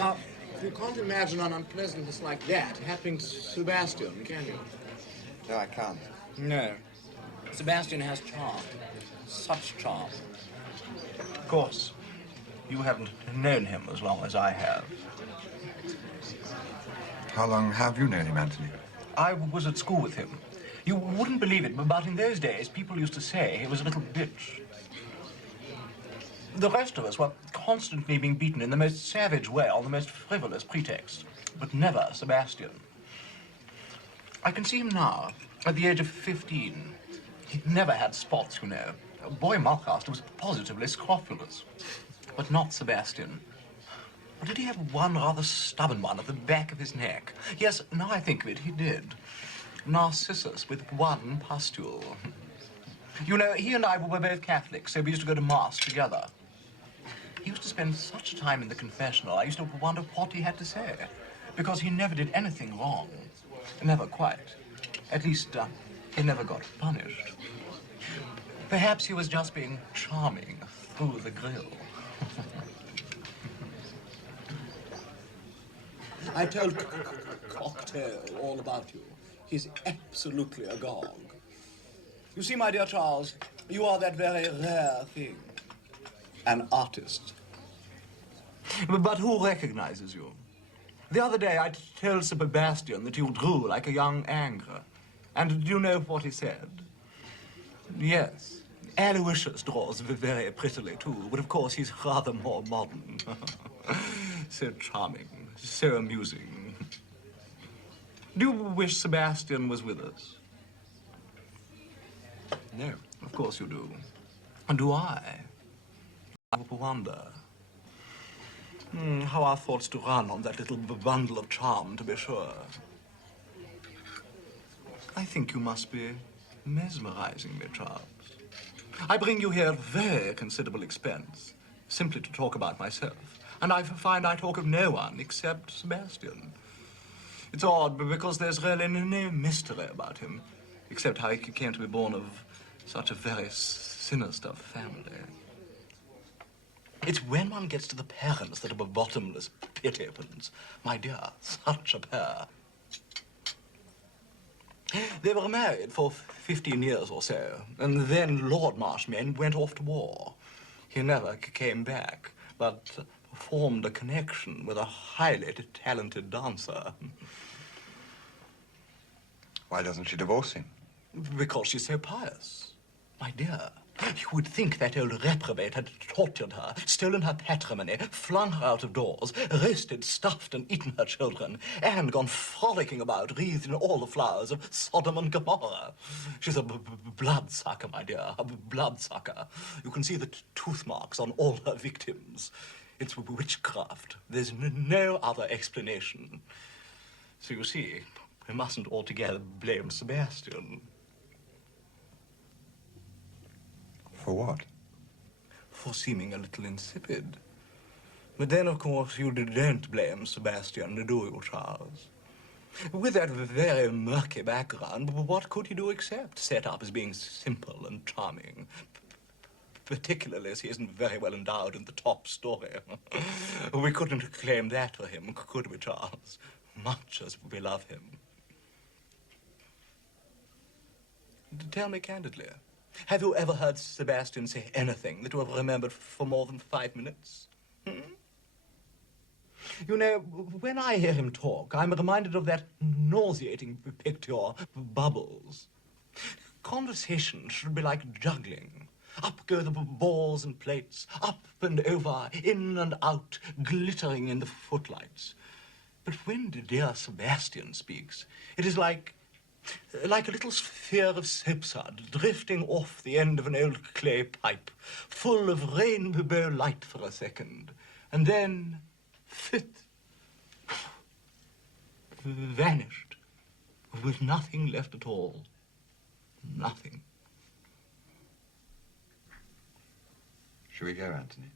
Now, you can't imagine an unpleasantness like that happening to Sebastian, can you? No, I can't. No. Sebastian has charm. Such charm. Of course, you haven't known him as long as I have. How long have you known him, Anthony? I was at school with him. You wouldn't believe it, but in those days, people used to say he was a little bitch. The rest of us were constantly being beaten in the most savage way on the most frivolous pretext, but never Sebastian. I can see him now, at the age of 15. He'd never had spots, you know. Boy Mulcaster was positively scrofulous, but not Sebastian. Or did he have one rather stubborn one at the back of his neck? Yes, now I think of it, he did. Narcissus with one pustule. You know, he and I were both Catholics, so we used to go to Mass together. He used to spend such time in the confessional, I used to wonder what he had to say. Because he never did anything wrong. Never quite. At least, he never got punished. Perhaps he was just being charming through the grill. I told Cocktail all about you. He's absolutely agog. You see, my dear Charles, you are that very rare thing. An artist. But who recognizes you? The other day, I told Sebastian that you drew like a young Angre. And do you know what he said? Yes. Aloysius draws very prettily, too, but of course he's rather more modern. So charming, so amusing. Do you wish Sebastian was with us? No, of course you do. And do I? I wonder. How our thoughts do run on that little bundle of charm, to be sure. I think you must be mesmerizing me, Charles. I bring you here at very considerable expense, simply to talk about myself. And I find I talk of no one except Sebastian. It's odd, because there's really no mystery about him, except how he came to be born of such a very sinister family. It's when one gets to the parents that are bottomless pit opens. My dear, such a pair. They were married for 15 years or so, and then Lord Marshmain went off to war. He never came back, but formed a connection with a highly talented dancer. Why doesn't she divorce him? Because she's so pious. My dear, you would think that old reprobate had tortured her, stolen her patrimony, flung her out of doors, roasted, stuffed, and eaten her children, and gone frolicking about, wreathed in all the flowers of Sodom and Gomorrah. She's a bloodsucker, my dear, a bloodsucker. You can see the tooth marks on all her victims. It's witchcraft. There's no other explanation. So you see, we mustn't altogether blame Sebastian. For what? For seeming a little insipid. But then, of course, you don't blame Sebastian, do you, Charles? With that very murky background, what could he do except set up as being simple and charming? Particularly as he isn't very well endowed in the top story. We couldn't claim that for him, could we, Charles? Much as we love him. Tell me candidly, have you ever heard Sebastian say anything that you have remembered for more than 5 minutes? You know, when I hear him talk, I'm reminded of that nauseating picture, Bubbles. Conversation should be like juggling. Up go the balls and plates, up and over, in and out, glittering in the footlights. But when dear Sebastian speaks, it is like a little sphere of soapsuds drifting off the end of an old clay pipe, full of rainbow light for a second, and then, fit, vanished, with nothing left at all. Nothing. Shall we go, Anthony?